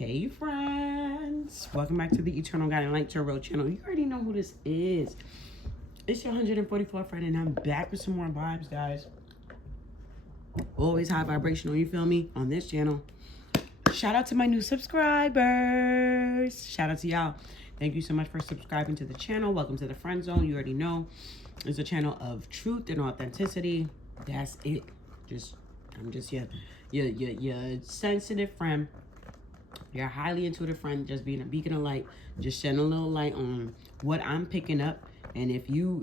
Hey friends, welcome back to the Eternal Guiding Light Tarot channel. You already know who this is. It's your 144th friend and I'm back with some more vibes, guys. Always high vibrational, you feel me, on this channel. Shout out to my new subscribers. Shout out to y'all. Thank you so much for subscribing to the channel. Welcome to the friend zone. You already know it's a channel of truth and authenticity. That's it. I'm just your sensitive friend. You're a highly intuitive friend, just being a beacon of light, just shedding a little light on what I'm picking up. And if you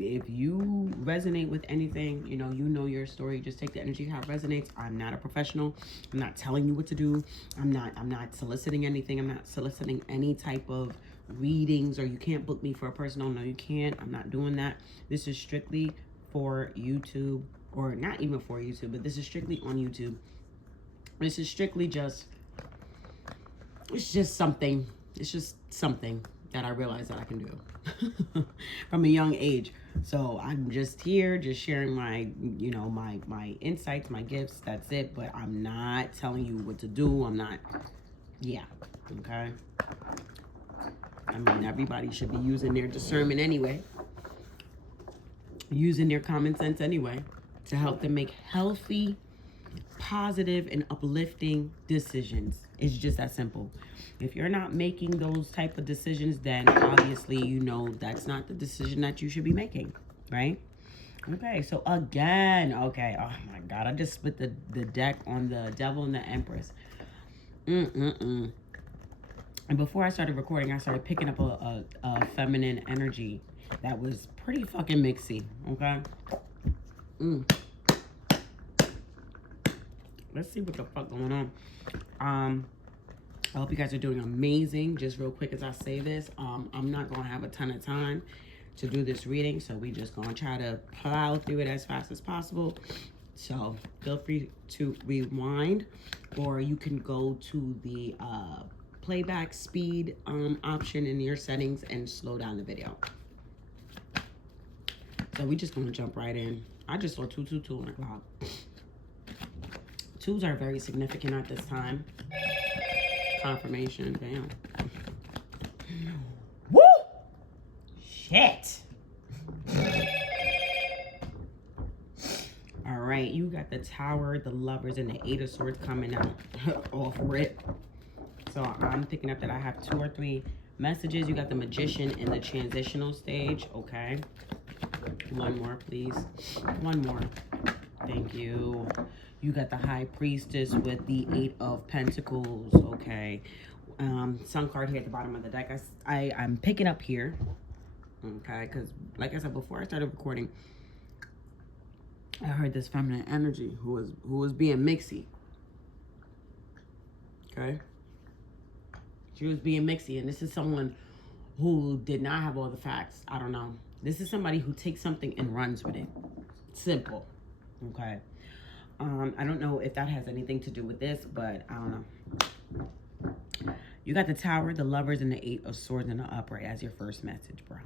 resonate with anything, you know your story. Just take the energy how it resonates. I'm not a professional. I'm not telling you what to do. I'm not soliciting anything. I'm not soliciting any type of readings, or you can't book me for a personal. No, you can't. I'm not doing that. This is strictly for YouTube, or not even for YouTube, but this is strictly on YouTube. This is strictly just, it's just something that I realized that I can do from a young age. So I'm just here, just sharing my, my insights, my gifts. That's it. But I'm not telling you what to do. I'm not, okay? I mean, everybody should be using their discernment anyway. Using their common sense anyway to help them make healthy, positive, and uplifting decisions. It's just that simple. If you're not making those type of decisions, then obviously that's not the decision that you should be making, right? Okay, so again, oh my God, I just split the deck on the Devil and the Empress. And before I started recording, I started picking up a feminine energy that was pretty fucking mixy, okay? Let's see what the fuck going on. I hope you guys are doing amazing. Just real quick as I say this, I'm not going to have a ton of time to do this reading, so we just going to try to plow through it as fast as possible. So feel free to rewind, or you can go to the playback speed option in your settings and slow down the video. So we just going to jump right in. I just saw 222 on the clock. Twos are very significant at this time. Confirmation, damn. Woo! Shit. All right, you got the Tower, the Lovers, and the Eight of Swords coming out off rip. So I'm picking up that I have 2 or 3 messages. You got the Magician in the transitional stage, okay? One more, please. One more. Thank you. You got the High Priestess with the 8 of Pentacles, okay? Sun card here at the bottom of the deck. I'm picking up here, okay? Because, like I said, before I started recording, I heard this feminine energy who was being mixy, okay? She was being mixy, and this is someone who did not have all the facts. I don't know. This is somebody who takes something and runs with it. Simple, okay? I don't know if that has anything to do with this, but I don't know. You got the Tower, the Lovers, and the 8 of Swords in the upright as your first message, bro.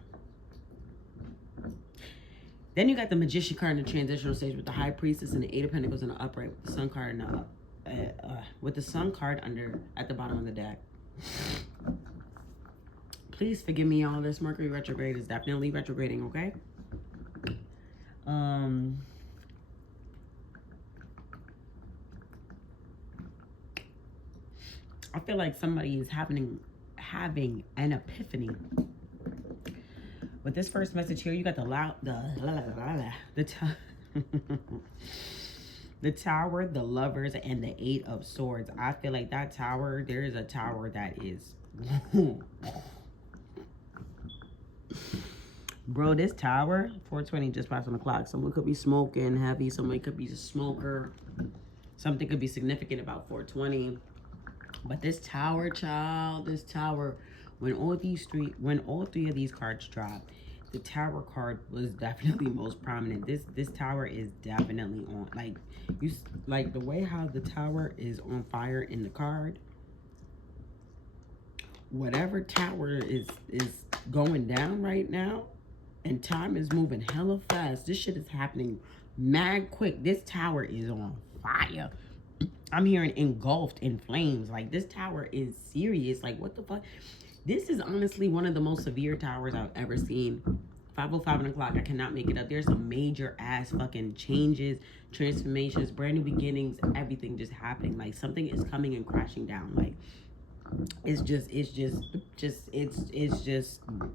Then you got the Magician card in the transitional stage with the High Priestess and the 8 of Pentacles in the upright with the Sun card in the with the Sun card at the bottom of the deck. Please forgive me, y'all. This Mercury retrograde is definitely retrograding, okay? I feel like somebody is having an epiphany. With this first message here, you got the Tower, the Lovers, and the 8 of Swords. I feel like that Tower, there is a Tower that is... Bro, this Tower, 4:20 just passed on the clock. Someone could be smoking heavy. Somebody could be a smoker. Something could be significant about 4:20. But this Tower, child, this Tower, when all 3 of these cards drop, the Tower card was definitely most prominent. This Tower is definitely on, like the way how the Tower is on fire in the card. Whatever Tower is going down right now, and time is moving hella fast. This shit is happening mad quick. This Tower is on fire. I'm hearing engulfed in flames. Like, this tower is serious. Like, what the fuck? This is honestly one of the most severe towers I've ever seen. 5:05 o'clock. I cannot make it up. There's some major ass fucking changes, transformations, brand new beginnings, everything just happening. Like, something is coming and crashing down. Like, it's just,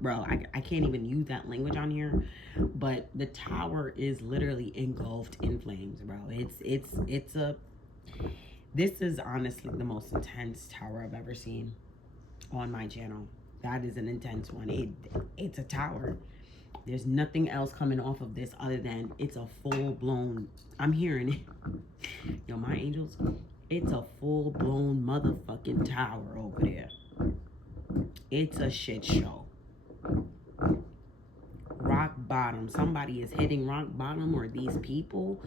bro, I can't even use that language on here, but the tower is literally engulfed in flames, bro. This is honestly the most intense tower I've ever seen on my channel. That is an intense one. It's a tower. There's nothing else coming off of this other than it's a full-blown, I'm hearing it. Yo, my angels, it's a full-blown motherfucking tower over there. It's a shit show. Rock bottom. Somebody is hitting rock bottom, or these people,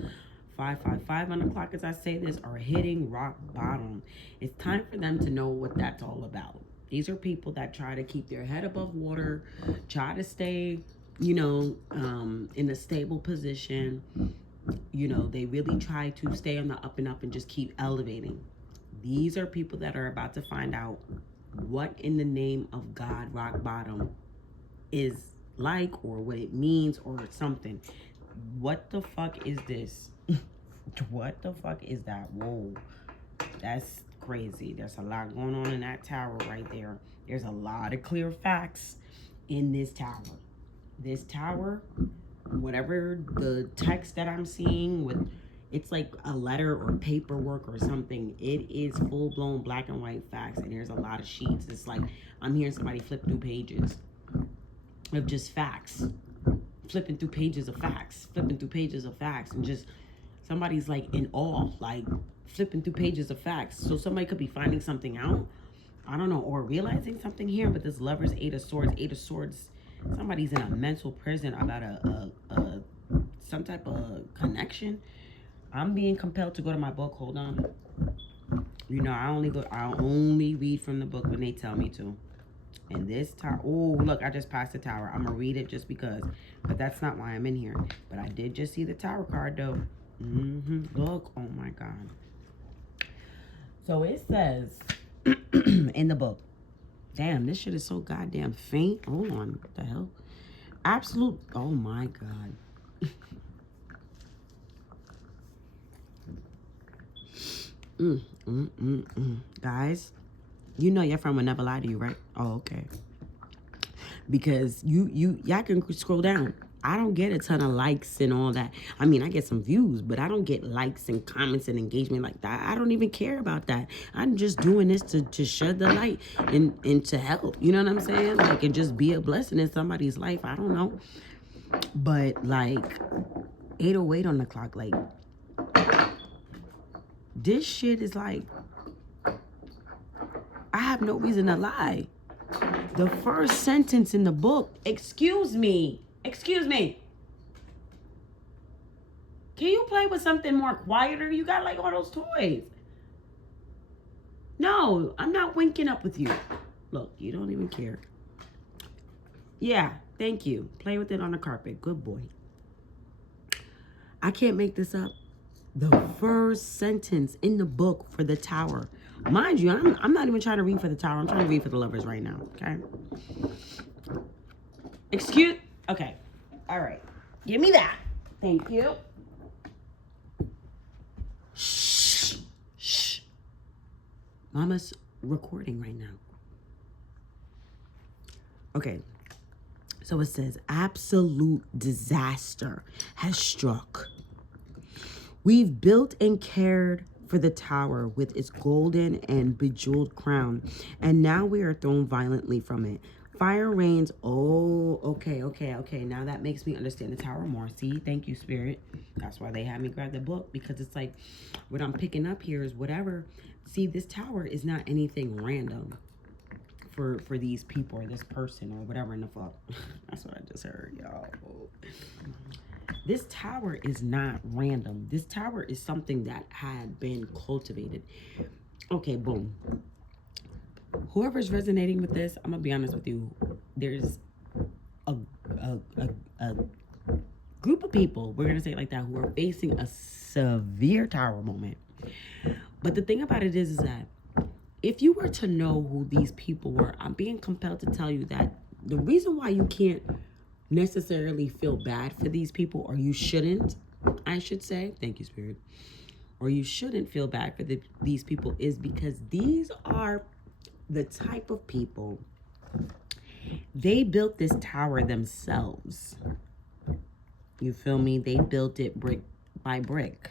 5:55 on the clock as I say this, are hitting rock bottom. It's time for them to know what that's all about. These are people that try to keep their head above water, try to stay, you know, in a stable position. You know, they really try to stay on the up and up and just keep elevating. These are people that are about to find out what in the name of God rock bottom is like, or what it means, or something. What the fuck is this? What the fuck is that? Whoa, that's crazy. There's a lot going on in that tower right there. There's a lot of clear facts in this tower. This tower, whatever the text that I'm seeing, with it's like a letter or paperwork or something, it is full-blown black and white facts, and there's a lot of sheets. It's like I'm hearing somebody flip through pages of just facts, flipping through pages of facts, and just somebody's like in awe, like flipping through pages of facts. So somebody could be finding something out, I don't know, or realizing something here. But this Lover's Eight of Swords, somebody's in a mental prison about some type of connection. I'm being compelled to go to my book. Hold on. You know, I only read from the book when they tell me to. And this tower, oh, look, I just passed the tower. I'm gonna read it just because, but that's not why I'm in here. But I did just see the tower card though. Look, oh my God. So it says in the book, damn, this shit is so goddamn faint. Hold on, what the hell? Absolute, oh my God. Guys, you know your friend would never lie to you, right? Oh, okay. Because y'all can scroll down. I don't get a ton of likes and all that. I mean, I get some views, but I don't get likes and comments and engagement like that. I don't even care about that. I'm just doing this to shed the light and to help. You know what I'm saying? Like, and just be a blessing in somebody's life. I don't know. But like 8:08 on the clock, like this shit is like, I have no reason to lie. The first sentence in the book, excuse me. Can you play with something more quieter? You got like all those toys. No, I'm not winking up with you. Look, you don't even care. Yeah, thank you. Play with it on the carpet. Good boy. I can't make this up. The first sentence in the book for the tower. Mind you, I'm not even trying to read for the tower. I'm trying to read for the lovers right now, okay? Okay. All right. Give me that. Thank you. Shh. Mama's recording right now. Okay. So it says, absolute disaster has struck. We've built and cared for the tower with its golden and bejeweled crown, and now we are thrown violently from it. Fire rains. Oh, okay. Now that makes me understand the tower more. See, thank you, Spirit. That's why they had me grab the book, because it's like what I'm picking up here is whatever. See, this tower is not anything random for these people or this person or whatever in the fuck. That's what I just heard, y'all. This tower is not random. This tower is something that had been cultivated. Okay, boom. Whoever's resonating with this, I'm gonna be honest with you. There's a group of people, we're gonna say it like that, who are facing a severe tower moment. But the thing about it is that if you were to know who these people were, I'm being compelled to tell you that the reason why you can't necessarily feel bad for these people, or you shouldn't, I should say, thank you, Spirit, or you shouldn't feel bad for these people, is because these are the type of people, they built this tower themselves. You feel me? They built it brick by brick.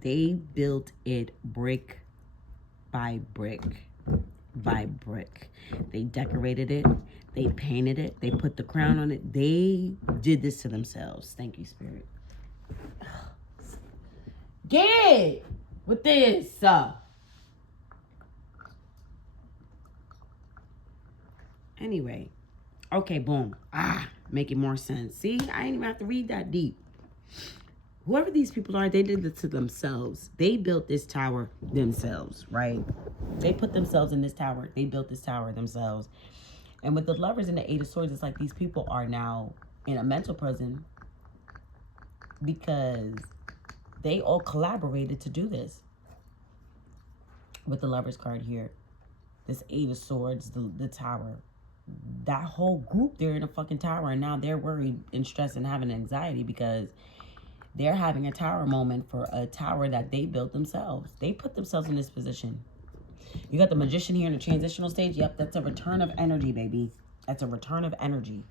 They built it brick by brick by brick. They decorated it. They painted it. They put the crown on it. They did this to themselves. Thank you, Spirit. Get with this. Anyway. Okay, boom. Making more sense. See, I ain't even have to read that deep. Whoever these people are, they did this to themselves. They built this tower themselves, right? They put themselves in this tower. They built this tower themselves. And with the Lovers and the Eight of Swords, it's like these people are now in a mental prison because they all collaborated to do this. With the Lovers card here, this Eight of Swords, the tower. That whole group, they're in a fucking tower, and now they're worried and stressed and having anxiety because they're having a tower moment for a tower that they built themselves. They put themselves in this position. You got the Magician here in the transitional stage. Yep, that's a return of energy, baby. That's a return of energy.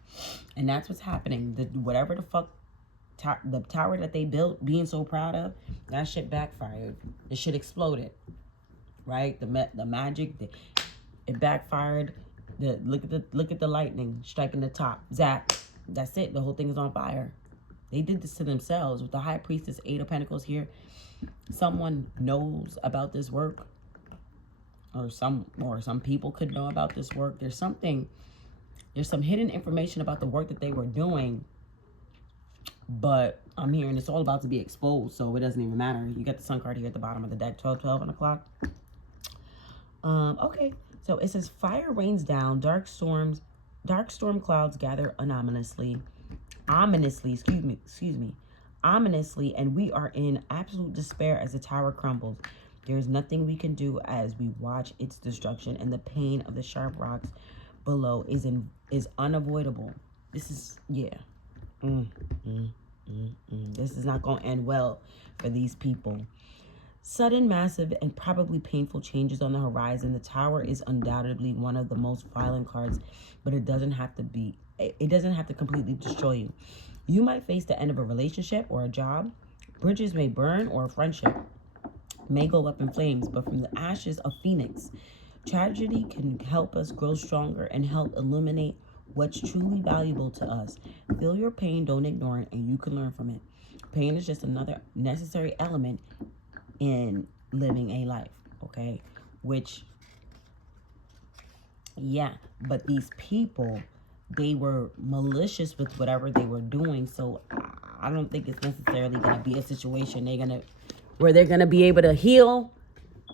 And that's what's happening. Whatever the fuck, the tower that they built, being so proud of, that shit backfired. The shit exploded. Right? The magic, it backfired. Look at the lightning striking the top. Zap. That's it. The whole thing is on fire. They did this to themselves. With the High Priestess, Eight of Pentacles here, someone knows about this work, or some people could know about this work. There's some hidden information about the work that they were doing, but I'm hearing it's all about to be exposed, so it doesn't even matter. You got the Sun card here at the bottom of the deck, 12 on the clock. Okay, so it says fire rains down, dark storm clouds gather ominously, and we are in absolute despair as the tower crumbles. There is nothing we can do as we watch its destruction, and the pain of the sharp rocks below is unavoidable. This is, yeah. This is not going to end well for these people. Sudden, massive, and probably painful changes on the horizon. The tower is undoubtedly one of the most violent cards, but it doesn't have to be. It doesn't have to completely destroy you. You might face the end of a relationship or a job. Bridges may burn, or a friendship may go up in flames, but from the ashes of Phoenix, tragedy can help us grow stronger and help illuminate what's truly valuable to us. Feel your pain, don't ignore it, and you can learn from it. Pain is just another necessary element in living a life, okay? Which, yeah, but these people, they were malicious with whatever they were doing, so I don't think it's necessarily going to be a situation where they're going to be able to heal.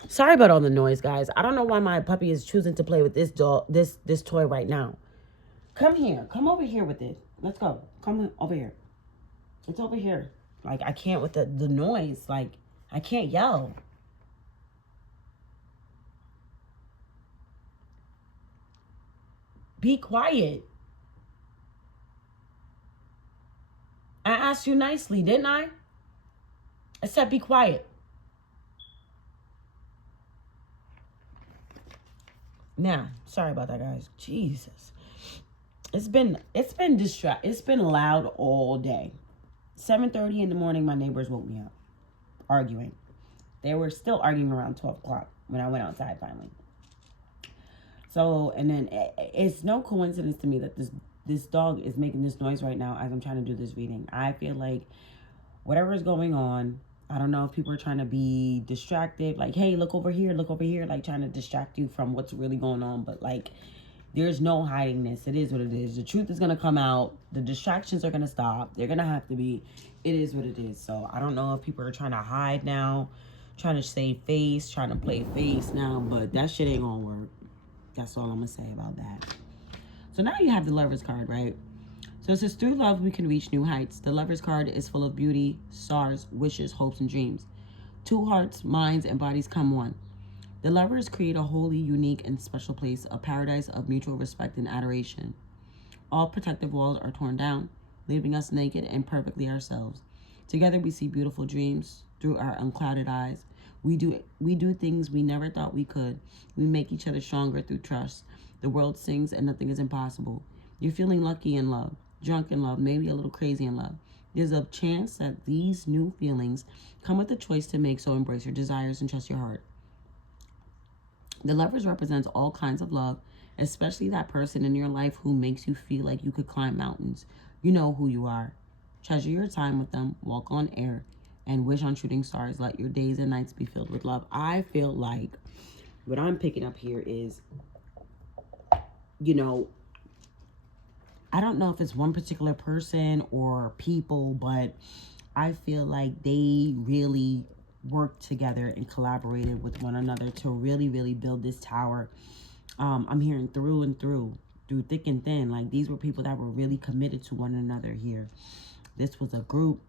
Sorry about all the noise, guys. I don't know why my puppy is choosing to play with this doll, this toy right now. Come here. Come over here with it. Let's go. Come over here. It's over here. Like, I can't with the noise. Like, I can't yell. Be quiet. I asked you nicely, didn't I? I said be quiet. Now, sorry about that, guys. Jesus. It's been loud all day. 7:30 in the morning, my neighbors woke me up. Arguing. They were still arguing around 12 o'clock when I went outside finally. So, and then it's no coincidence to me that this dog is making this noise right now as I'm trying to do this reading. I feel like whatever is going on, I don't know if people are trying to be distracted, like, hey, look over here, like trying to distract you from what's really going on. But like, there's no hiding this. It is what it is. The truth is going to come out. The distractions are going to stop. They're going to have to be. It is what it is. So I don't know if people are trying to hide now, trying to save face, trying to play face now, but that shit ain't going to work. That's all I'm going to say about that. So now you have the Lover's card, right? So it says, through love, we can reach new heights. The Lover's card is full of beauty, stars, wishes, hopes, and dreams. Two hearts, minds, and bodies come one. The lovers create a holy, unique, and special place, a paradise of mutual respect and adoration. All protective walls are torn down, leaving us naked and perfectly ourselves. Together we see beautiful dreams through our unclouded eyes. We do things we never thought we could. We make each other stronger through trust. The world sings and nothing is impossible. You're feeling lucky in love, drunk in love, maybe a little crazy in love. There's a chance that these new feelings come with a choice to make, so embrace your desires and trust your heart. The lovers represents all kinds of love, especially that person in your life who makes you feel like you could climb mountains. You know who you are. Treasure your time with them, walk on air, and wish on shooting stars. Let your days and nights be filled with love. I feel like what I'm picking up here is, you know, I don't know if it's one particular person or people, but I feel like they really worked together and collaborated with one another to really, really build this tower. I'm hearing through and through thick and thin. Like, these were people that were really committed to one another here. This was a group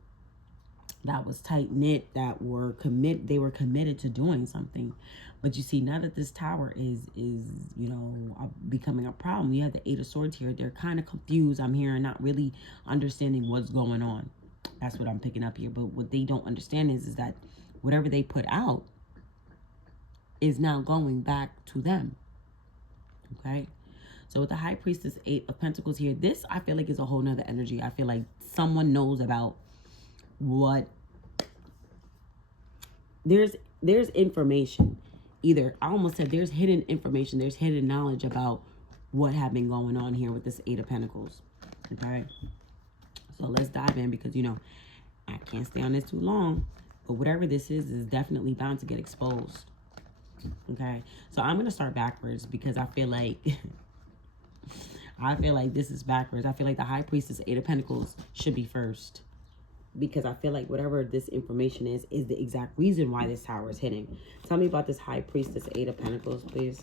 that was tight-knit, that were committed to doing something. But you see, now that this tower is you know, becoming a problem, you have the Eight of Swords here. They're kind of confused, I'm hearing, not really understanding what's going on. That's what I'm picking up here. But what they don't understand is that whatever they put out is now going back to them. Okay? So with the High Priestess, Eight of Pentacles here, this I feel like is a whole nother energy. I feel like someone knows about what there's information. Either, I almost said there's hidden information, there's hidden knowledge about what had been going on here with this Eight of Pentacles. Okay? So let's dive in, because, you know, I can't stay on this too long. But whatever this is definitely bound to get exposed. Okay? So I'm going to start backwards, because I feel like this is backwards. I feel like the High Priestess, Eight of Pentacles should be first. Because I feel like whatever this information is the exact reason why this tower is hitting. Tell me about this High Priestess, Eight of Pentacles, please.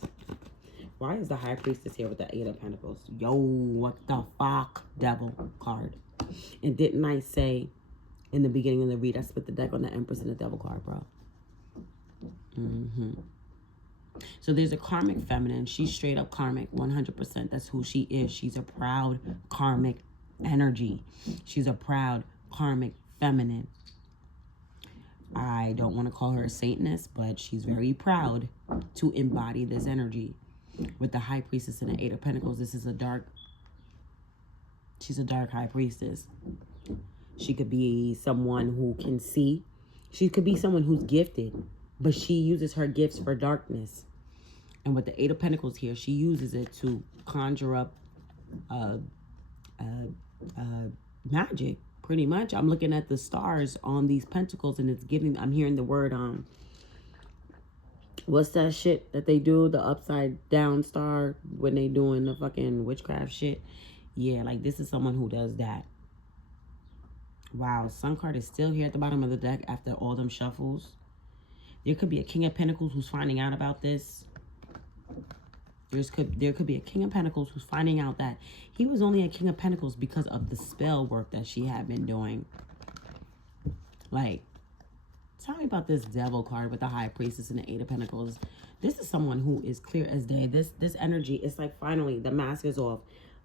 Why is the High Priestess here with the Eight of Pentacles? Yo, what the fuck? Devil card. And didn't I say in the beginning of the read, I split the deck on the Empress and the Devil card, bro? So there's a karmic feminine. She's straight up karmic, 100%. That's who she is. She's a proud karmic energy. She's a proud karmic feminine. I don't want to call her a Satanist, but she's very proud to embody this energy. With the High Priestess and the Eight of Pentacles, this is she's a dark High Priestess. She could be someone who can see. She could be someone who's gifted, but she uses her gifts for darkness. And with the Eight of Pentacles here, she uses it to conjure up magic, pretty much. I'm looking at the stars on these pentacles, and it's giving, I'm hearing the word, what's that shit that they do? The upside down star when they doing the fucking witchcraft shit. Yeah, like this is someone who does that. Wow, Sun card is still here at the bottom of the deck after all them shuffles. There could be a King of Pentacles who's finding out about this. There could be a King of Pentacles who's finding out that he was only a King of Pentacles because of the spell work that she had been doing. Like, tell me about this Devil card with the High Priestess and the Eight of Pentacles. This is someone who is clear as day. This energy, it's like finally the mask is off.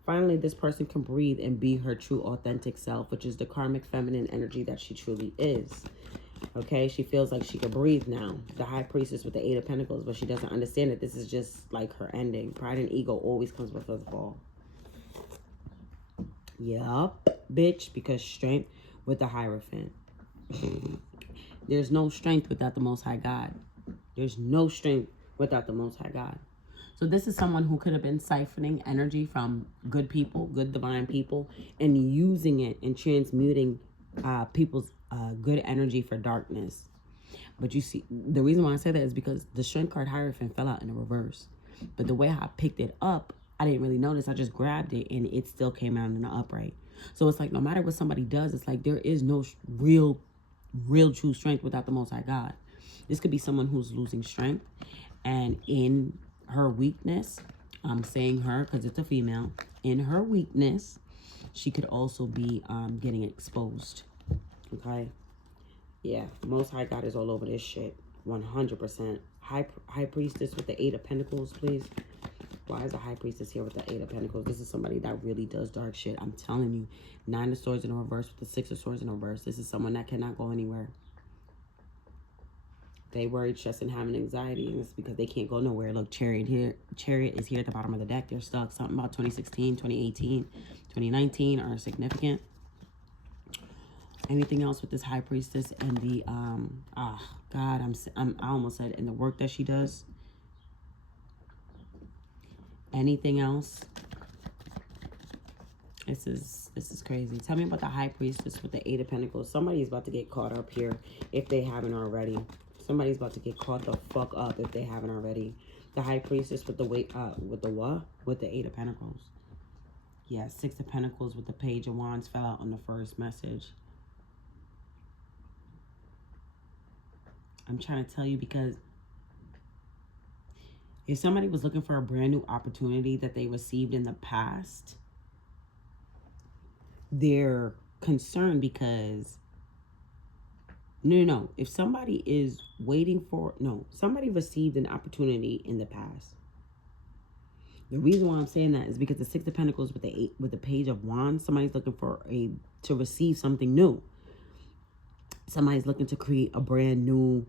Finally, this person can breathe and be her true authentic self, which is the karmic feminine energy that she truly is. Okay, she feels like she can breathe now. The High Priestess with the Eight of Pentacles, but she doesn't understand that this is just like her ending. Pride and ego always comes before the fall. Yup, bitch, because strength with the Hierophant. There's no strength without the Most High God. There's no strength without the Most High God. So this is someone who could have been siphoning energy from good people, good divine people, and using it and transmuting people's good energy for darkness. But you see, the reason why I say that is because the Strength card Hierophant fell out in the reverse. But the way I picked it up, I didn't really notice. I just grabbed it and it still came out in the upright. So it's like no matter what somebody does, it's like there is no real true strength without the Most High God. This could be someone who's losing strength, and in her weakness, I'm saying her because it's a female, in her weakness, she could also be getting exposed. Okay, Yeah, Most High God is all over this shit. 100%. High Priestess with the 8 of Pentacles, please. Why is the High Priestess here with the 8 of Pentacles? This is somebody that really does dark shit. I'm telling you. 9 of Swords in reverse with the 6 of Swords in reverse. This is someone that cannot go anywhere. They worry, stress, and having anxiety, and it's because they can't go nowhere. Look, Chariot is here at the bottom of the deck. They're stuck. Something about 2016, 2018, 2019 are significant. Anything else with this High Priestess and the God, I almost said in the work that she does. Anything else? This is crazy. Tell me about the High Priestess with the 8 of Pentacles. Somebody's about to get caught up here if they haven't already. Somebody's about to get caught the fuck up if they haven't already. The High Priestess with the with the what? With the 8 of Pentacles. Yeah, 6 of Pentacles with the Page of Wands fell out on the first message. I'm trying to tell you because if somebody was looking for a brand new opportunity that they received in the past, they're concerned because no. If somebody is waiting for, somebody received an opportunity in the past. The reason why I'm saying that is because the 6 of Pentacles with the Page of Wands, somebody's looking for to receive something new. Somebody's looking to create a brand new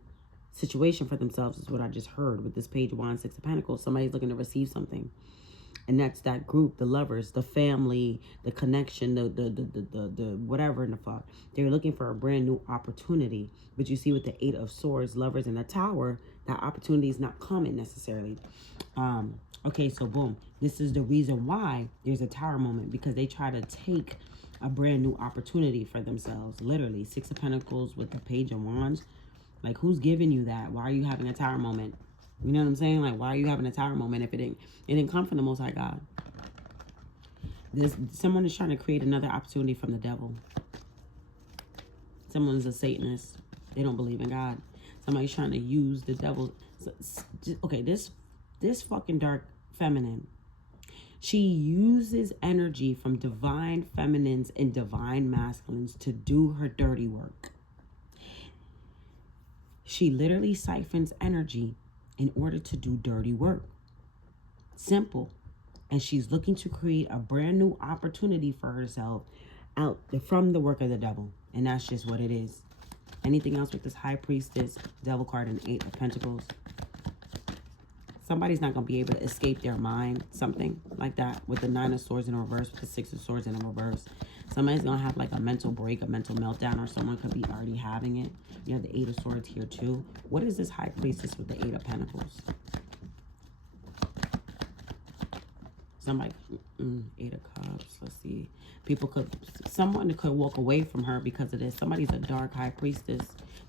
situation for themselves, is what I just heard with this Page of Wands, 6 of Pentacles. Somebody's looking to receive something. And that's that group, the lovers, the family, the connection, the whatever in the fuck. They're looking for a brand new opportunity. But you see with the 8 of Swords, lovers, and the Tower, that opportunity is not coming necessarily. Okay, so boom. This is the reason why there's a Tower moment. Because they try to take a brand new opportunity for themselves. Literally, 6 of Pentacles with the Page of Wands. Like, who's giving you that? Why are you having a Tower moment? You know what I'm saying? Like, why are you having a Tower moment if it didn't come from the Most High God? Someone is trying to create another opportunity from the devil. Someone is a Satanist. They don't believe in God. Somebody's trying to use the devil. Okay, this fucking dark feminine. She uses energy from divine feminines and divine masculines to do her dirty work. She literally siphons energy in order to do dirty work. Simple. And she's looking to create a brand new opportunity for herself out from the work of the devil. And that's just what it is. Anything else with this High Priestess, Devil card, and 8 of Pentacles? Somebody's not going to be able to escape their mind. Something like that. With the 9 of Swords in reverse, with the 6 of Swords in reverse. Somebody's going to have like a mental break, a mental meltdown, or someone could be already having it. You have the 8 of Swords here too. What is this High Priestess with the 8 of Pentacles? Somebody, 8 of Cups. Let's see. Someone could walk away from her because of this. Somebody's a dark High Priestess.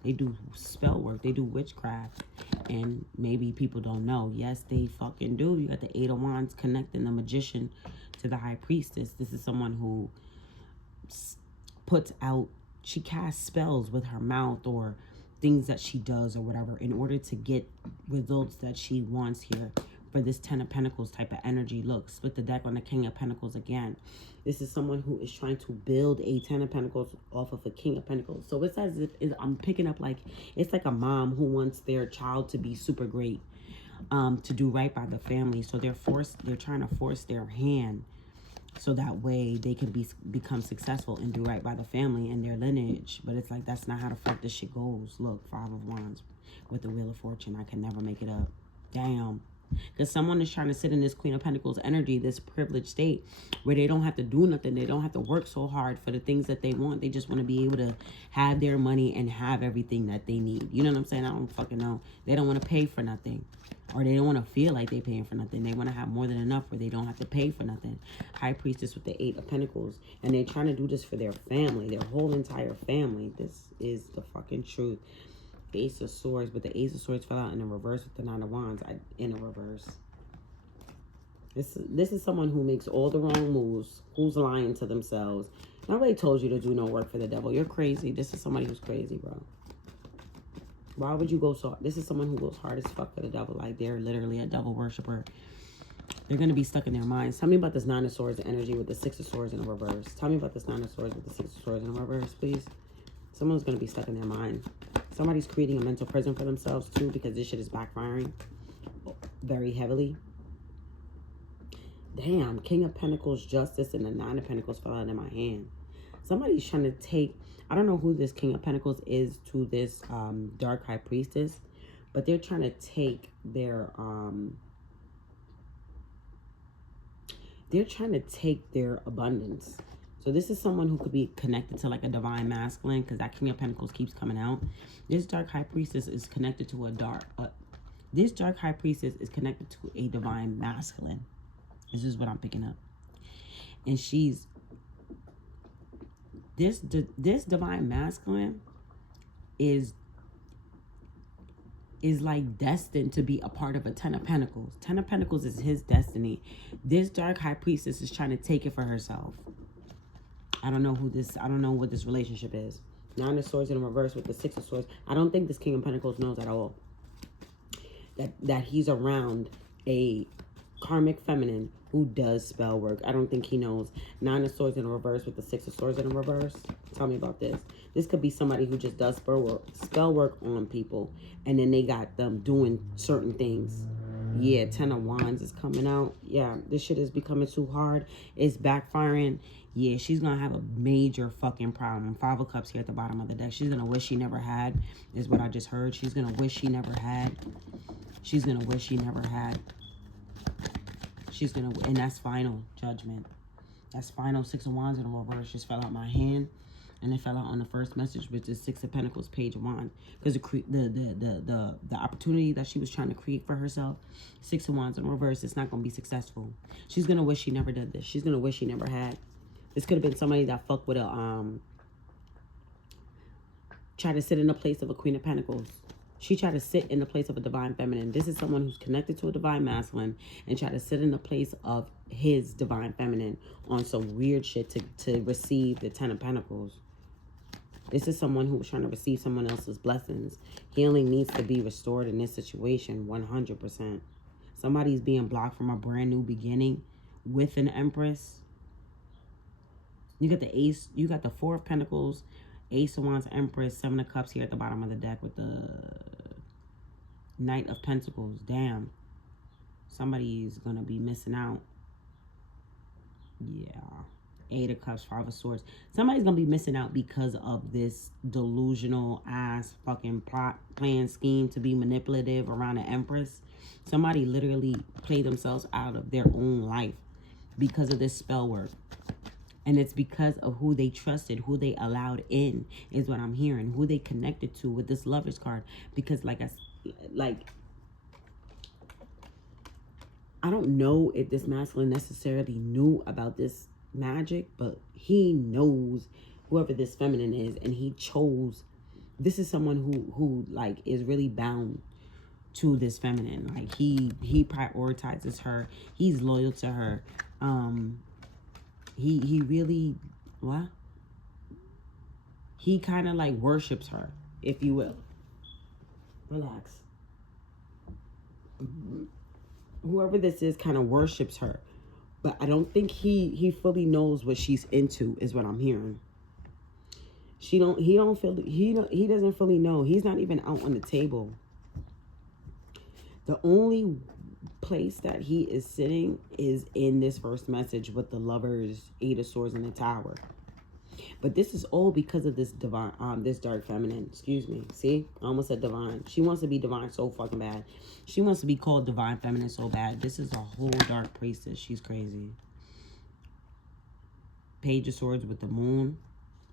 They do spell work. They do witchcraft. And maybe people don't know. Yes, they fucking do. You got the 8 of Wands connecting the Magician to the High Priestess. This is someone who she casts spells with her mouth or things that she does or whatever in order to get results that she wants here for this 10 of Pentacles type of energy. Look, split the deck on the King of Pentacles again. This is someone who is trying to build a 10 of Pentacles off of a King of Pentacles. So it's as if I'm picking up like, it's like a mom who wants their child to be super great, to do right by the family. So they're trying to force their hand so that way they can become successful and do right by the family and their lineage. But it's like, that's not how the fuck this shit goes. Look, 5 of Wands with the Wheel of Fortune. I can never make it up. Damn. Because someone is trying to sit in this Queen of Pentacles energy, this privileged state, where they don't have to do nothing. They don't have to work so hard for the things that they want. They just want to be able to have their money and have everything that they need. You know what I'm saying? I don't fucking know. They don't want to pay for nothing. Or they don't want to feel like they're paying for nothing. They want to have more than enough where they don't have to pay for nothing. High Priestess with the 8 of Pentacles. And they're trying to do this for their family, their whole entire family. This is the fucking truth. Ace of Swords, but the Ace of Swords fell out in the reverse with the 9 of Wands in the reverse. This is someone who makes all the wrong moves, who's lying to themselves. Nobody told you to do no work for the devil. You're crazy. This is somebody who's crazy, bro. Why would you go so... This is someone who goes hard as fuck for the devil. Like, they're literally a devil worshiper. They're going to be stuck in their minds. Tell me about this 9 of Swords energy with the 6 of Swords in the reverse. Tell me about this 9 of Swords with the 6 of Swords in the reverse, please. Someone's going to be stuck in their mind. Somebody's creating a mental prison for themselves too, because this shit is backfiring very heavily. Damn, King of Pentacles, Justice, and the Nine of Pentacles fell out in my hand. Somebody's trying to take, I don't know who this King of Pentacles is to this Dark High Priestess, but they're trying to take their, abundance. So this is someone who could be connected to like a divine masculine, because that King of Pentacles keeps coming out. This Dark High Priestess is connected to a this Dark High Priestess is connected to a divine masculine. This is what I'm picking up. And she's, this divine masculine is like destined to be a part of a Ten of Pentacles. Ten of Pentacles is his destiny. This Dark High Priestess is trying to take it for herself. I don't know what this relationship is. Nine of Swords in reverse with the Six of Swords. I don't think this King of Pentacles knows at all that he's around a karmic feminine who does spell work. I don't think he knows. Nine of Swords in reverse with the Six of Swords in reverse. Tell me about this. This could be somebody who just does spell work on people, and then they got them doing certain things. Yeah, Ten of Wands is coming out. Yeah, this shit is becoming too hard. It's backfiring. Yeah, she's going to have a major fucking problem. Five of Cups here at the bottom of the deck. She's going to wish she never had, is what I just heard. She's going to wish she never had. She's going to wish she never had. She's going to, and that's final judgment. That's final. Six of Wands in the reverse just fell out my hand. And it fell out on the first message, which is Six of Pentacles, Page of Wands. Because the opportunity that she was trying to create for herself, Six of Wands in reverse, it's not going to be successful. She's going to wish she never did this. She's going to wish she never had. This could have been somebody that fucked with a, tried to sit in the place of a Queen of Pentacles. She tried to sit in the place of a divine feminine. This is someone who's connected to a divine masculine and tried to sit in the place of his divine feminine on some weird shit to receive the Ten of Pentacles. This is someone who was trying to receive someone else's blessings. Healing needs to be restored in this situation, 100%. Somebody's being blocked from a brand new beginning with an Empress. You got the Ace, you got the Four of Pentacles, Ace of Wands, Empress, Seven of Cups here at the bottom of the deck with the Knight of Pentacles. Damn. Somebody's going to be missing out. Yeah. Eight of Cups, Five of Swords. Somebody's going to be missing out because of this delusional ass fucking plot, plan, scheme to be manipulative around an Empress. Somebody literally played themselves out of their own life because of this spell work. And it's because of who they trusted, who they allowed in, is what I'm hearing. Who they connected to with this Lovers card. Because I don't know if this masculine necessarily knew about this magic, but he knows whoever this feminine is, and he chose. This is someone who like is really bound to this feminine. Like he prioritizes her. He's loyal to her. He really, what? He kind of like worships her, if you will. Relax. Whoever this is kind of worships her. But I don't think he fully knows what she's into, is what I'm hearing. He doesn't fully know. He's not even out on the table. The only place that he is sitting is in this first message with the Lovers, Eight of Swords, and the Tower. But this is all because of this divine, this dark feminine. Excuse me. See, I almost said divine. She wants to be divine so fucking bad. She wants to be called divine feminine so bad. This is a whole dark priestess. She's crazy. Page of Swords with the Moon.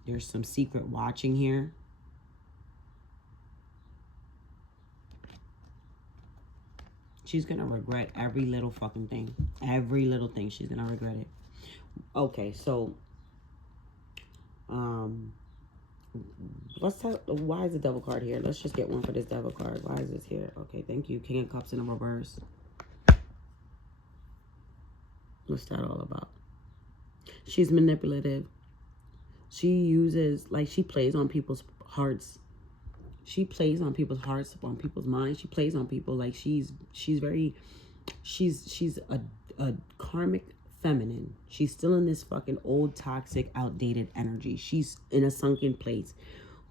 There's some secret watching here. She's going to regret every little fucking thing. Every little thing. She's going to regret it. Okay, so let's talk. Why is the Devil card here? Let's just get one for this Devil card. Why is this here? Okay, thank you. King of Cups in the reverse. What's that all about? She's manipulative. She uses, like, she plays on people's hearts. She plays on people's hearts, on people's minds. She plays on people. Like, she's a karmic feminine. She's still in this fucking old, toxic, outdated energy. She's in a sunken place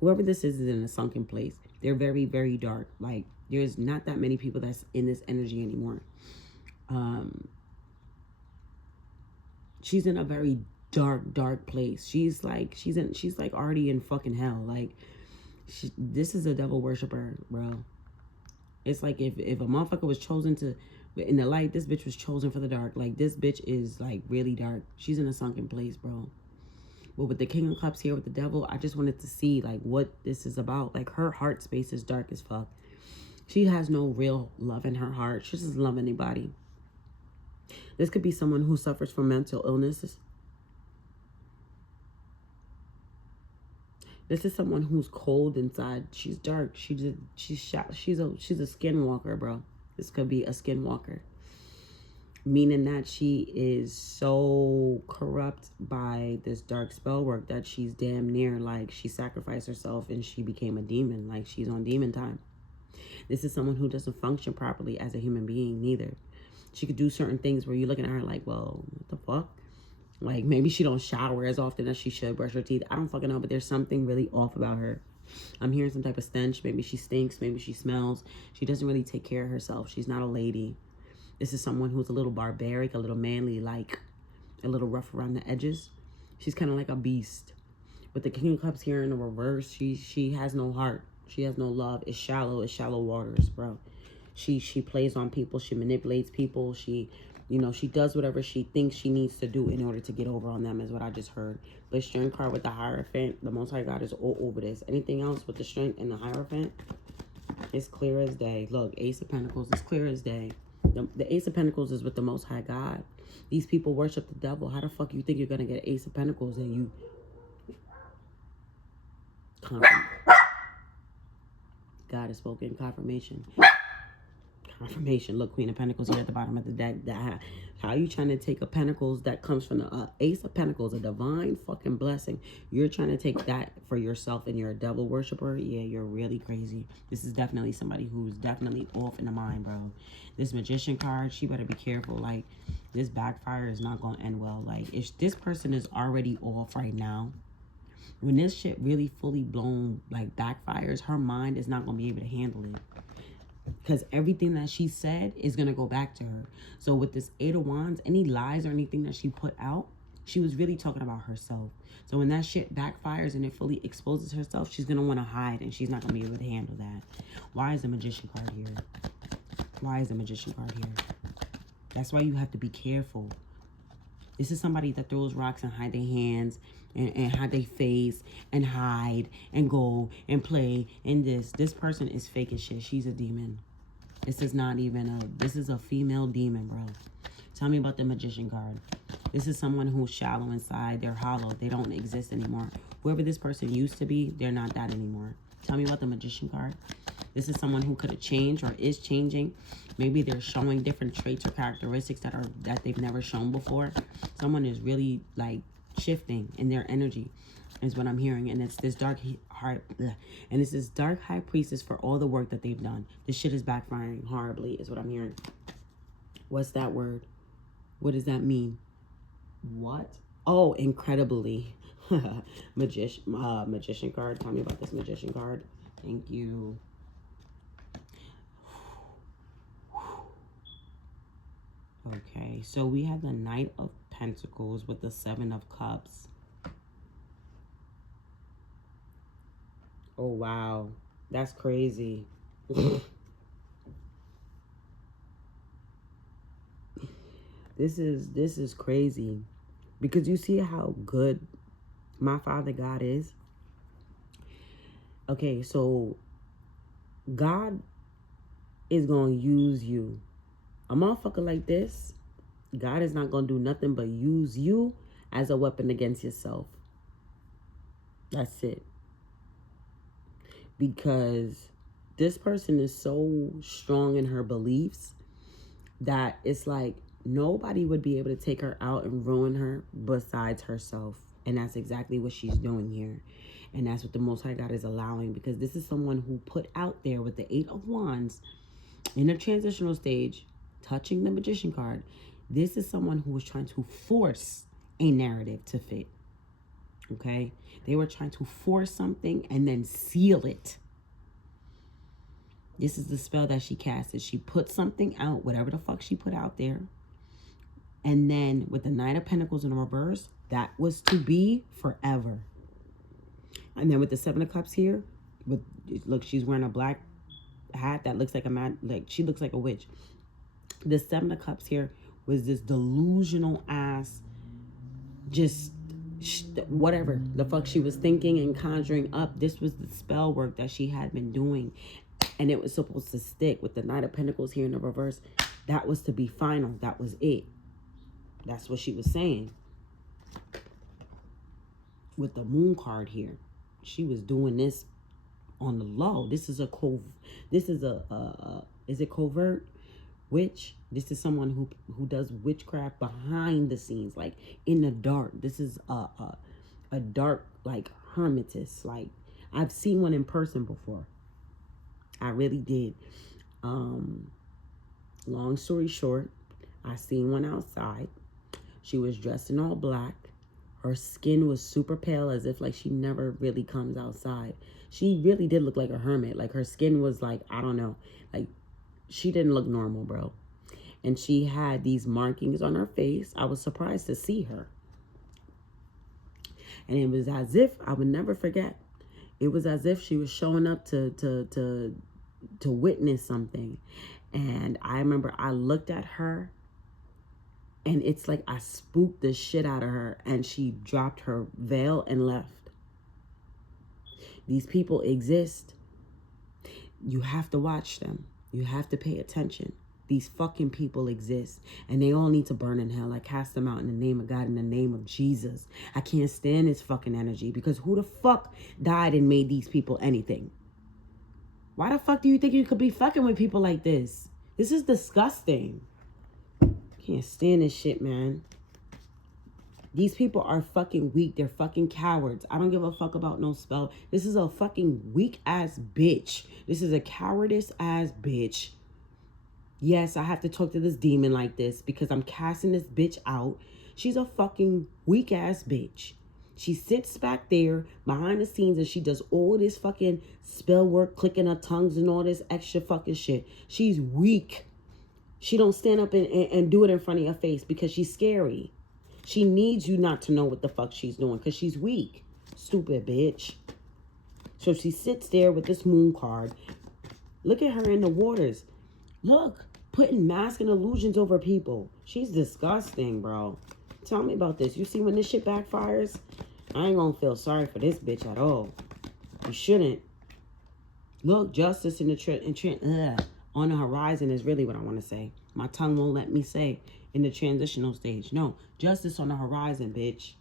Whoever this is in a sunken place. They're very, very dark. Like, there's not that many people that's in this energy anymore. She's in a very dark place. She's like already in fucking hell. Like, this is a devil worshiper, bro. It's like if a motherfucker was chosen to in the light, this bitch was chosen for the dark. Like, this bitch is like really dark. She's in a sunken place, bro. But with the King of Cups here with the devil, I just wanted to see like what this is about. Like, her heart space is dark as fuck. She has no real love in her heart. She doesn't love anybody. This could be someone who suffers from mental illnesses. This is someone who's cold inside. She's dark. She's a skinwalker, bro. This could be a skinwalker. Meaning that she is so corrupt by this dark spell work that she's damn near like she sacrificed herself and she became a demon. Like, she's on demon time. This is someone who doesn't function properly as a human being neither. She could do certain things where you're looking at her like, well, what the fuck? Like, maybe she don't shower as often as she should, brush her teeth. I don't fucking know, but there's something really off about her. I'm hearing some type of stench. Maybe she stinks. Maybe she smells. She doesn't really take care of herself. She's not a lady. This is someone who's a little barbaric, a little manly, like a little rough around the edges. She's kind of like a beast. With the King of Cups here in the reverse, she has no heart. She has no love. It's shallow waters, bro. She plays on people. She manipulates people. She does whatever she thinks she needs to do in order to get over on them, is what I just heard. But Strength card with the Hierophant, the Most High God is all over this. Anything else with the Strength and the Hierophant, it's clear as day. Look, Ace of Pentacles is clear as day. The Ace of Pentacles is with the Most High God. These people worship the devil. How the fuck you think you're going to get Ace of Pentacles and you... God has spoken. Confirmation. Confirmation. Look, Queen of Pentacles here at the bottom of the deck. How you trying to take a Pentacles that comes from the Ace of Pentacles, a divine fucking blessing? You're trying to take that for yourself and you're a devil worshiper? Yeah, you're really crazy. This is definitely somebody who's definitely off in the mind, bro. This Magician card, she better be careful. Like, this backfire is not going to end well. Like, if this person is already off right now, when this shit really fully blown, like, backfires, her mind is not going to be able to handle it. Because everything that she said is going to go back to her. So with this Eight of Wands, any lies or anything that she put out, she was really talking about herself. So when that shit backfires and it fully exposes herself, she's going to want to hide and she's not going to be able to handle that. Why is the Magician card here? Why is the Magician card here? That's why you have to be careful. This is somebody that throws rocks and hide their hands and hide their face and hide and go and play and this. This person is fake as shit. She's a demon. This is not even this is a female demon, bro. Tell me about the Magician card. This is someone who's shallow inside. They're hollow. They don't exist anymore. Whoever this person used to be, they're not that anymore. Tell me about the Magician card. This is someone who could have changed or is changing. Maybe they're showing different traits or characteristics that they've never shown before. Someone is really like shifting in their energy, is what I'm hearing. And it's this dark heart, and it's this dark high priestess for all the work that they've done. This shit is backfiring horribly, is what I'm hearing. What's that word? What does that mean? What? Oh, incredibly. Magician card. Tell me about this Magician card. Thank you. Okay, so we have the Knight of Pentacles with the Seven of Cups. Oh, wow. That's crazy. This is crazy. Because you see how good my Father God is? Okay, so God is going to use you. A motherfucker like this, God is not going to do nothing but use you as a weapon against yourself. That's it. Because this person is so strong in her beliefs that it's like nobody would be able to take her out and ruin her besides herself. And that's exactly what she's doing here. And that's what the Most High God is allowing. Because this is someone who put out there with the Eight of Wands in a transitional stage, touching the Magician card. This is someone who was trying to force a narrative to fit. Okay? They were trying to force something and then seal it. This is the spell that she casted. She put something out, whatever the fuck she put out there. And then with the Knight of Pentacles in reverse, that was to be forever. And then with the Seven of Cups here, look, she's wearing a black hat that looks like a man, like she looks like a witch. The Seven of Cups here was this delusional ass, just whatever the fuck she was thinking and conjuring up. This was the spell work that she had been doing, and it was supposed to stick. With the Knight of Pentacles here in the reverse, that was to be final. That was it. That's what she was saying. With the Moon card here, she was doing this on the low. This is a is it covert witch? This is someone who does witchcraft behind the scenes, like in the dark. This is a dark, like, hermitess. Like, I've seen one in person before. I really did. Long story short, I seen one outside. She was dressed in all black. Her skin was super pale, as if like she never really comes outside. She really did look like a hermit. Like, her skin was like, I don't know, like, she didn't look normal, bro. And she had these markings on her face. I was surprised to see her. And it was as if, I would never forget, it was as if she was showing up to witness something. And I remember I looked at her, and it's like I spooked the shit out of her, and she dropped her veil and left. These people exist. You have to watch them. You have to pay attention. These fucking people exist, and they all need to burn in hell. I cast them out in the name of God, in the name of Jesus. I can't stand this fucking energy, because who the fuck died and made these people anything? Why the fuck do you think you could be fucking with people like this? This is disgusting. Can't stand this shit, man. These people are fucking weak. They're fucking cowards. I don't give a fuck about no spell. This is a fucking weak ass bitch. This is a cowardice ass bitch. Yes, I have to talk to this demon like this because I'm casting this bitch out. She's a fucking weak ass bitch. She sits back there behind the scenes and she does all this fucking spell work, clicking her tongues and all this extra fucking shit. She's weak. She don't stand up and do it in front of your face because she's scary. She needs you not to know what the fuck she's doing because she's weak. Stupid bitch. So she sits there with this moon card. Look at her in the waters. Look, putting masks and illusions over people. She's disgusting, bro. Tell me about this. You see when this shit backfires? I ain't gonna feel sorry for this bitch at all. You shouldn't. Look, justice in the on the horizon is really what I want to say. My tongue won't let me say in the transitional stage. No, justice on the horizon, bitch.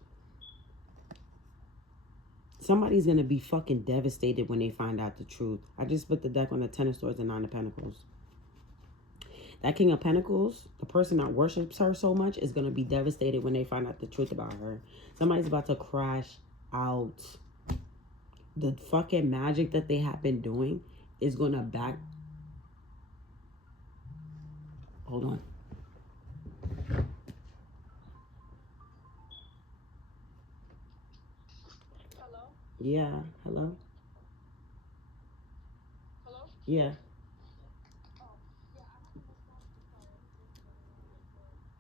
Somebody's going to be fucking devastated when they find out the truth. I just put the deck on the Ten of Swords and Nine of Pentacles. That King of Pentacles, the person that worships her so much, is going to be devastated when they find out the truth about her. Somebody's about to crash out. The fucking magic that they have been doing is going to back... Hold on. Hello? Yeah, hello? Hello? Yeah.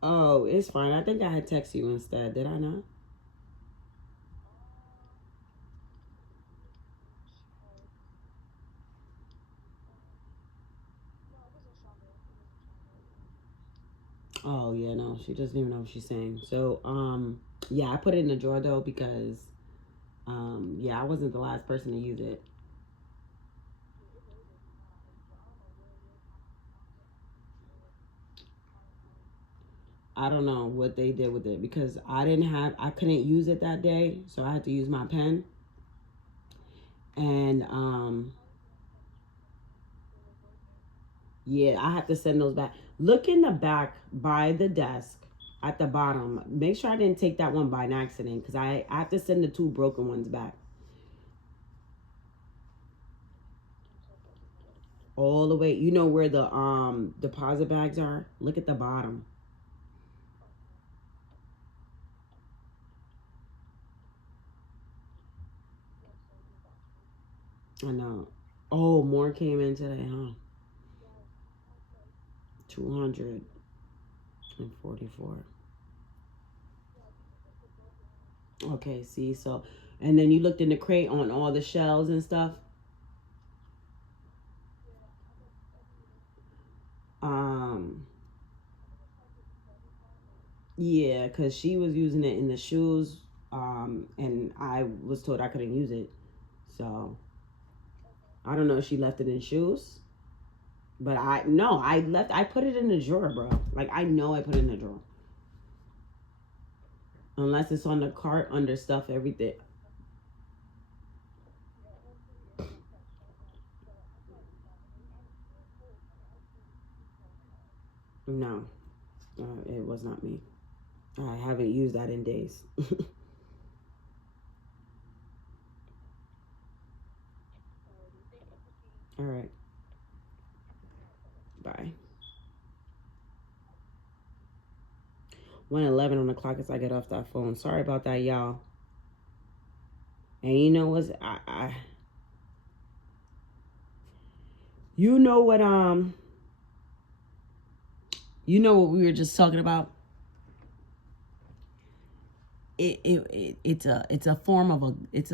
Oh, it's fine. I think I had texted you instead. Did I not? Oh, yeah, no. She doesn't even know what she's saying. So, yeah, I put it in the drawer, though, because, yeah, I wasn't the last person to use it. I don't know what they did with it because I couldn't use it that day, so I had to use my pen. And, yeah, I have to send those back. Look in the back by the desk at the bottom. Make sure I didn't take that one by an accident because I have to send the 2 broken ones back. All the way, you know where the deposit bags are? Look at the bottom. I know. Oh, more came in today, huh? 244. Okay, see, so, and then you looked in the crate on all the shells and stuff. Um, yeah, because she was using it in the shoes, and I was told I couldn't use it. So, I don't know if she left it in shoes. But I put it in the drawer, bro. Like, I know I put it in the drawer. Unless it's on the cart under stuff, everything. No, it was not me. I haven't used that in days. All right. Bye. 1:11 on the clock as I get off that phone. Sorry about that, y'all. And you know what's you know what you know what we were just talking about? It's a form of a it's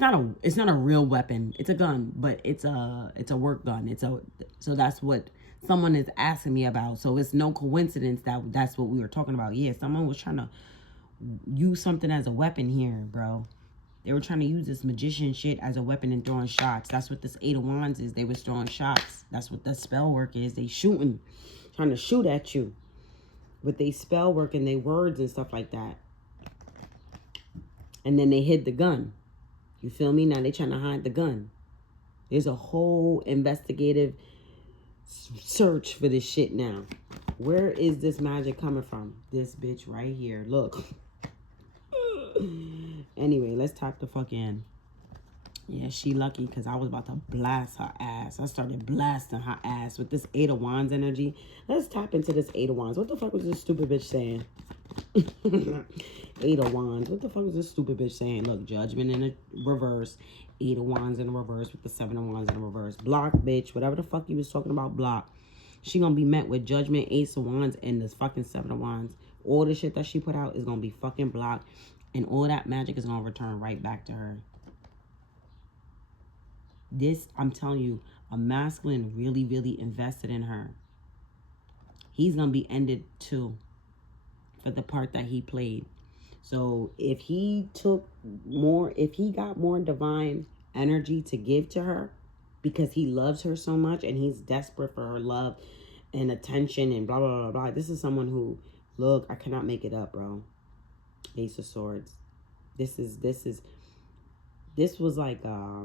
not a real weapon. It's a gun, but it's a work gun. So that's what someone is asking me about. So it's no coincidence that that's what we were talking about. Yeah, someone was trying to use something as a weapon here, bro. They were trying to use this magician shit as a weapon and throwing shots. That's what this Eight of Wands is. They was throwing shots. That's what the spell work is. They shooting, trying to shoot at you with they spell work and they words and stuff like that. And then they hid the gun. You feel me? Now they trying to hide the gun. There's a whole investigative search for this shit now. Where is this magic coming from? This bitch right here. Look. Anyway, let's tap the fuck in. Yeah, she lucky because I was about to blast her ass. I started blasting her ass with this Eight of Wands energy. Let's tap into this Eight of Wands. What the fuck was this stupid bitch saying? Eight of Wands. What the fuck was this stupid bitch saying? Look, Judgment in the reverse. Eight of Wands in the reverse with the Seven of Wands in the reverse. Block, bitch. Whatever the fuck you was talking about, block. She gonna be met with Judgment, Ace of Wands, and this fucking Seven of Wands. All the shit that she put out is gonna be fucking blocked. And all that magic is gonna return right back to her. This, I'm telling you, a masculine really, really invested in her. He's gonna be ended too for the part that he played. So if he got more divine energy to give to her because he loves her so much and he's desperate for her love and attention and blah, blah, blah, blah. This is someone who, look, I cannot make it up, bro. Ace of Swords. This was like, I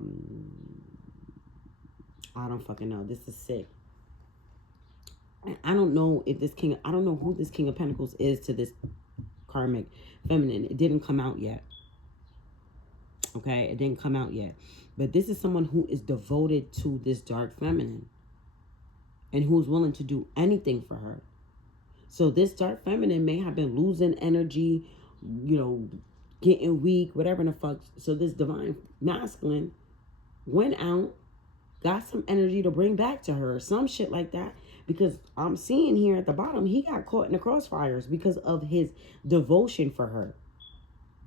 don't fucking know. This is sick. I don't know if I don't know who this King of Pentacles is to this karmic feminine. It didn't come out yet. Okay, it didn't come out yet. But this is someone who is devoted to this dark feminine and who's willing to do anything for her. So this dark feminine may have been losing energy, you know, getting weak, whatever the fuck. So this divine masculine went out, got some energy to bring back to her, some shit like that. Because I'm seeing here at the bottom, he got caught in the crossfires because of his devotion for her.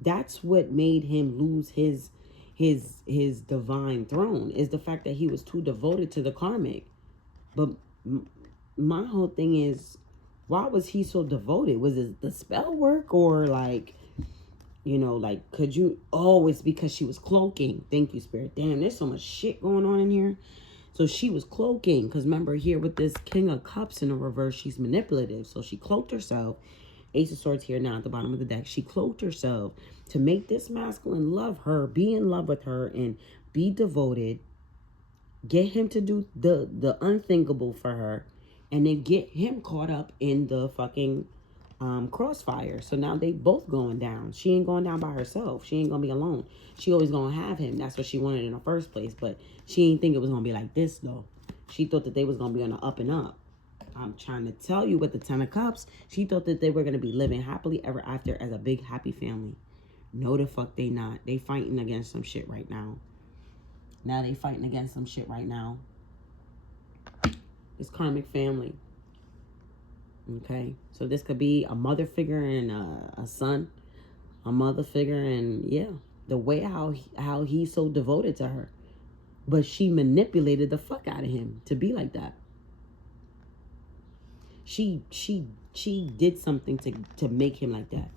That's what made him lose his divine throne, is the fact that he was too devoted to the karmic. But my whole thing is, why was he so devoted? Was it the spell work or like, you know, like, could you, oh, it's because she was cloaking. Thank you, Spirit. Damn, there's so much shit going on in here. So she was cloaking, because remember here with this King of Cups in the reverse, she's manipulative. So she cloaked herself. Ace of Swords here now at the bottom of the deck. She cloaked herself to make this masculine love her, be in love with her, and be devoted. Get him to do the unthinkable for her, and then get him caught up in the fucking crossfire. So now they both going down. She ain't going down by herself. She ain't gonna be alone. She always gonna have him. That's what she wanted in the first place. But she ain't think it was gonna be like this though. She thought that they was gonna be on the up and up. I'm trying to tell you with the Ten of Cups, she thought that they were gonna be living happily ever after as a big happy family. No, the fuck they not. They fighting against some shit right now. Now they fighting against some shit right now. It's karmic family. Okay, so this could be a mother figure and a son, a mother figure, and yeah, the way how he's so devoted to her, but she manipulated the fuck out of him to be like that. She did something to make him like that.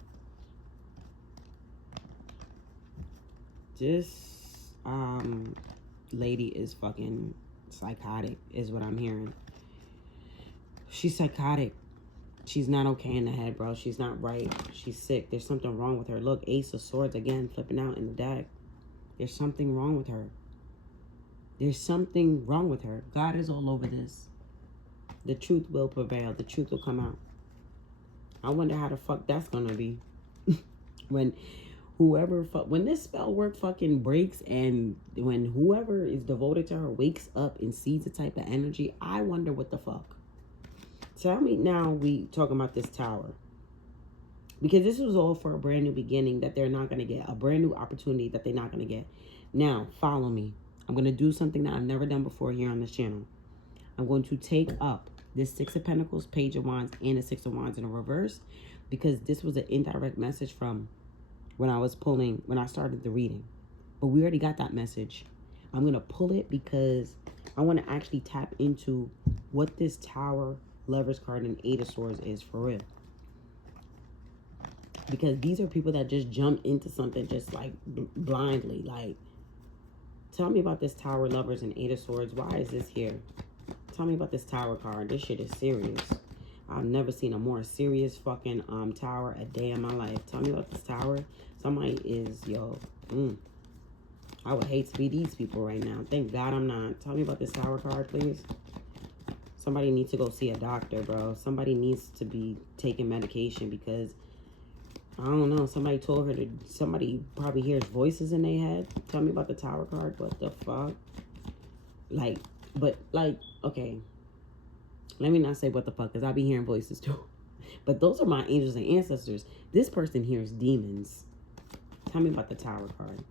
This lady is fucking psychotic, is what I'm hearing. She's psychotic. She's not okay in the head, bro. She's not right. She's sick. There's something wrong with her. Look, Ace of Swords again, flipping out in the deck. There's something wrong with her. There's something wrong with her. God is all over this. The truth will prevail. The truth will come out. I wonder how the fuck that's gonna be. when this spell work fucking breaks, and when whoever is devoted to her wakes up and sees the type of energy, I wonder what the fuck. Tell me now, we talking about this tower. Because this was all for a brand new beginning that they're not going to get. A brand new opportunity that they're not going to get. Now, follow me. I'm going to do something that I've never done before here on this channel. I'm going to take up this Six of Pentacles, Page of Wands, and the Six of Wands in a reverse. Because this was an indirect message from when I started the reading. But we already got that message. I'm going to pull it because I want to actually tap into what this Tower, Lovers card, and Eight of Swords is for real. Because these are people that just jump into something just like blindly. Like, tell me about this Tower, Lovers, and Eight of Swords. Why is this here? Tell me about this Tower card. This shit is serious. I've never seen a more serious fucking Tower a day in my life. Tell me about this Tower. Somebody is, I would hate to be these people right now. Thank God I'm not. Tell me about this Tower card, please. Somebody needs to go see a doctor, bro. Somebody needs to be taking medication because, I don't know, somebody told her to, somebody probably hears voices in their head. Tell me about the Tower card. What the fuck? Okay. Let me not say what the fuck, because I be hearing voices too. But those are my angels and ancestors. This person hears demons. Tell me about the Tower card.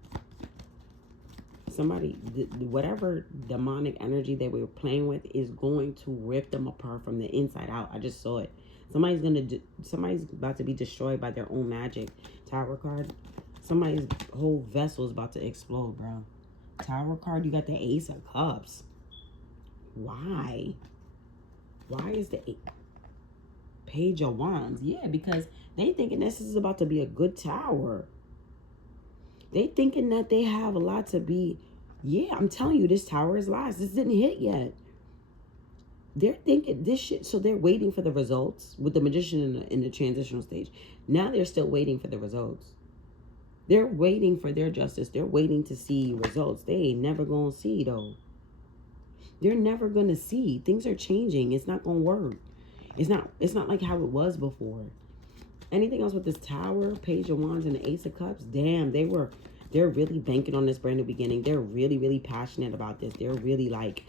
Somebody, whatever demonic energy they were playing with is going to rip them apart from the inside out. I just saw it. Somebody's about to be destroyed by their own magic. Tower card. Somebody's whole vessel is about to explode, bro. Tower card, you got the Ace of Cups. Why? Why is the Page of Wands? Yeah, because they thinking this is about to be a good tower. They thinking that they have a lot to be. Yeah, I'm telling you, this tower is lies. This didn't hit yet. They're thinking this shit. So they're waiting for the results with the Magician in the transitional stage. Now they're still waiting for the results. They're waiting for their justice. They're waiting to see results. They ain't never gonna see, though. They're never gonna see. Things are changing. It's not gonna work. It's not like how it was before. Anything else with this Tower, Page of Wands, and the Ace of Cups? Damn, they're really banking on this brand new beginning. They're really, really passionate about this. They're really like,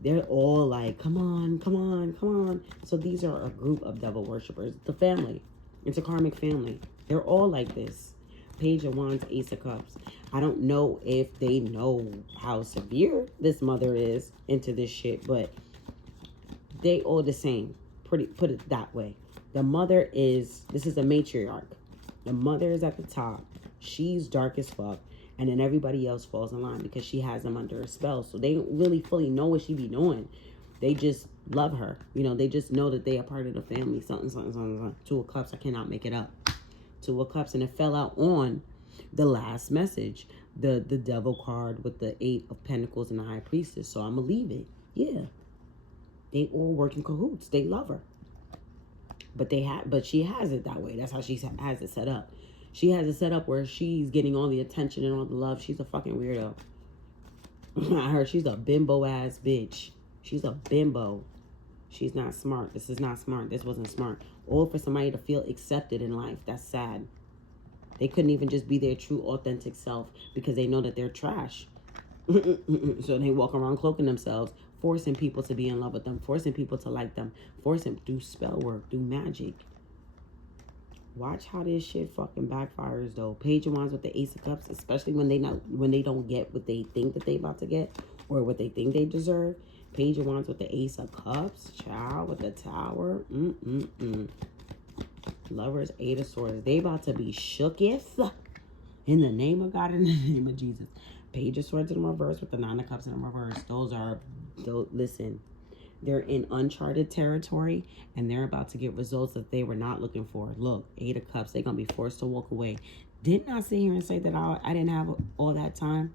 they're all like, come on, come on, come on. So these are a group of devil worshippers. The family. It's a karmic family. They're all like this. Page of Wands, Ace of Cups. I don't know if they know how severe this mother is into this shit, but they all the same. Put it that way. The mother is, this is a matriarch. The mother is at the top. She's dark as fuck. And then everybody else falls in line because she has them under a spell. So they don't really fully know what she be doing. They just love her. You know, they just know that they are part of the family. Something, something, something, something. Two of Cups. I cannot make it up. Two of Cups. And it fell out on the last message. The devil card with the Eight of Pentacles and the High Priestess. So I'm going to leave it. Yeah. They all work in cahoots. They love her. But she has it that way. That's how she has it set up. She has it set up where she's getting all the attention and all the love. She's a fucking weirdo. I heard she's a bimbo ass bitch. She's a bimbo. She's not smart. This is not smart. This wasn't smart. All for somebody to feel accepted in life. That's sad. They couldn't even just be their true authentic self because they know that they're trash. So they walk around cloaking themselves, forcing people to be in love with them, forcing people to like them, forcing do spell work, do magic. Watch how this shit fucking backfires though. Page of Wands with the Ace of Cups, especially when they don't get what they think that they about to get or what they think they deserve. Page of Wands with the Ace of Cups, Child with the Tower. Lovers, Eight of Swords. They about to be shooketh in the name of God, in the name of Jesus. Page of Swords in reverse with the Nine of Cups in reverse. Listen, they're in uncharted territory, and they're about to get results that they were not looking for. Look, Eight of Cups, they're going to be forced to walk away. Didn't I sit here and say that I didn't have all that time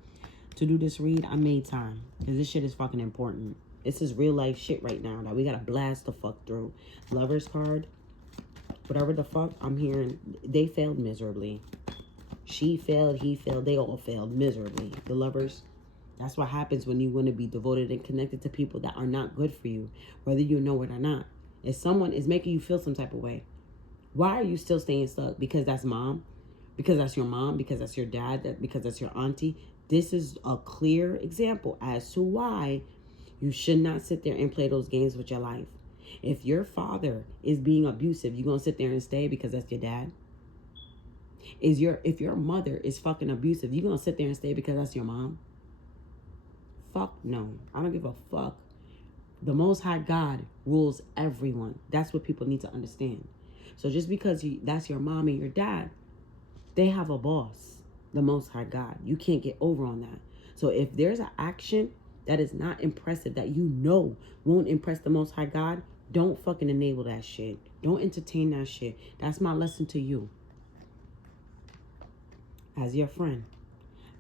to do this read? I made time, because this shit is fucking important. This is real life shit right now that we got to blast the fuck through. Lovers card, whatever the fuck I'm hearing, they failed miserably. She failed, he failed, they all failed miserably. The lovers. That's what happens when you want to be devoted and connected to people that are not good for you, whether you know it or not. If someone is making you feel some type of way, why are you still staying stuck? Because that's mom? Because that's your mom? Because that's your dad? Because that's your auntie? This is a clear example as to why you should not sit there and play those games with your life. If your father is being abusive, you going to sit there and stay because that's your dad? If your mother is fucking abusive, you going to sit there and stay because that's your mom? Fuck no. I don't give a fuck. The Most High God rules everyone. That's what people need to understand. So just because that's your mom and your dad, they have a boss, the Most High God. You can't get over on that. So if there's an action that is not impressive, that you know won't impress the Most High God, don't fucking enable that shit. Don't entertain that shit. That's my lesson to you as your friend.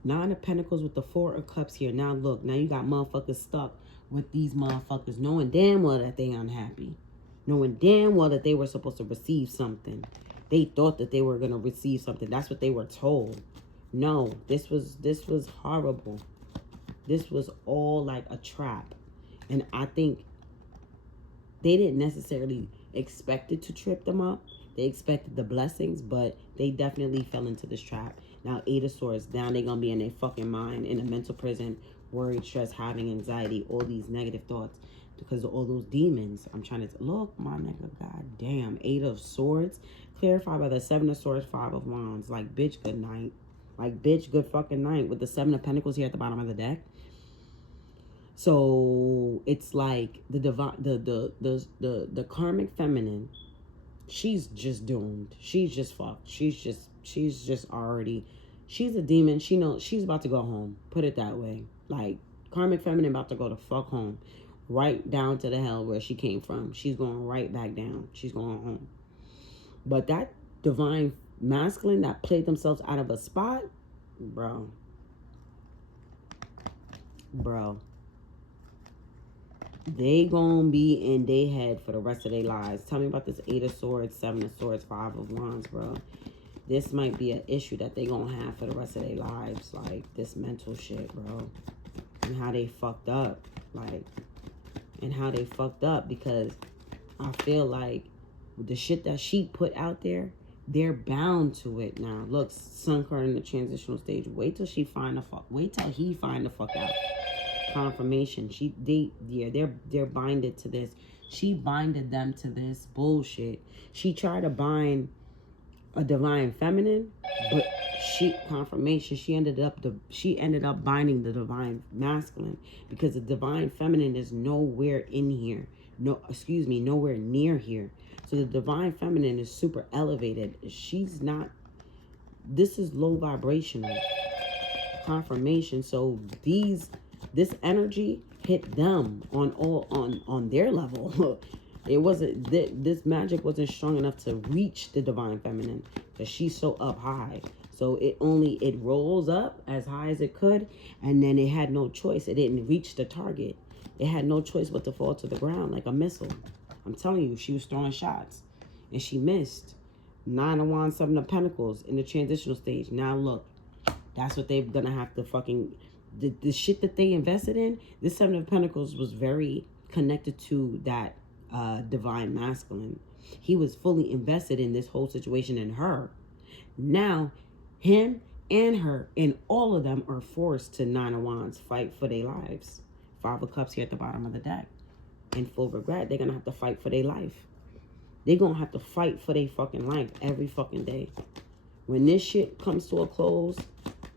Nine of Pentacles with the Four of Cups here. Now look, now you got motherfuckers stuck with these motherfuckers knowing damn well that they unhappy. Knowing damn well that they were supposed to receive something. They thought that they were going to receive something. That's what they were told. No, this was horrible. This was all like a trap. And I think they didn't necessarily expect it to trip them up. They expected the blessings, but they definitely fell into this trap. Now, Eight of Swords, now they're going to be in their fucking mind, in a mental prison, worried, stress, having anxiety, all these negative thoughts, because of all those demons. I'm trying to, look, my nigga, god damn. Eight of Swords, clarified by the Seven of Swords, Five of Wands. Like, bitch, good night. Like, bitch, good fucking night. With the Seven of Pentacles here at the bottom of the deck. So, it's like the the karmic feminine, she's just doomed. She's just fucked. She's just already, she's a demon. She knows she's about to go home. Put it that way. Like, karmic feminine about to go the fuck home. Right down to the hell where she came from. She's going right back down. She's going home. But that divine masculine that played themselves out of a spot, bro. They gonna be in their head for the rest of their lives. Tell me about this Eight of Swords, Seven of Swords, Five of Wands, bro. This might be an issue that they gonna have for the rest of their lives. Like, this mental shit, bro. And how they fucked up. Like, and how they fucked up, because I feel like the shit that she put out there, they're bound to it now. Look, Sun card in the transitional stage. Wait till he find the fuck out. Confirmation. They're binded to this. She binded them to this bullshit. She tried to bind a divine feminine, but she ended up binding the divine masculine, because the divine feminine is nowhere in here. Nowhere near here. So the divine feminine is super elevated. She's not. This is low vibrational. Confirmation. So this energy hit them on their level. It wasn't, this magic wasn't strong enough to reach the divine feminine, because she's so up high. So it rolls up as high as it could, and then it had no choice. It didn't reach the target. It had no choice but to fall to the ground like a missile. I'm telling you, she was throwing shots and she missed. Nine of Wands, Seven of Pentacles in the transitional stage. Now look, that's what they're gonna have to fucking, the shit that they invested in. This Seven of Pentacles was very connected to that divine masculine. He was fully invested in this whole situation in her. Now him and her and all of them are forced to, Nine of Wands, fight for their lives. Five of Cups here at the bottom of the deck. In full regret, they're gonna have to fight for their life. They're going to have to fight for their fucking life every fucking day. When this shit comes to a close,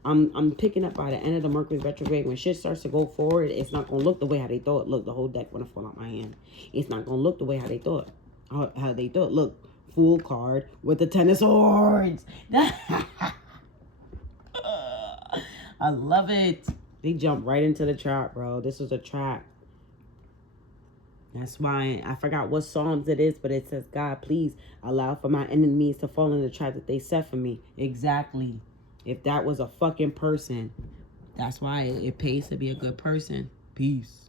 I'm picking up by the end of the Mercury retrograde. When shit starts to go forward, it's not going to look the way how they thought. Look, the whole deck going to fall out my hand. It's not going to look the way how they thought. How they thought. Look, Fool card with the 10 of swords. I love it. They jump right into the trap, bro. This was a trap. That's why I forgot what Psalms it is, but it says, God, please allow for my enemies to fall in the trap that they set for me. Exactly. If that was a fucking person, that's why it pays to be a good person. Peace.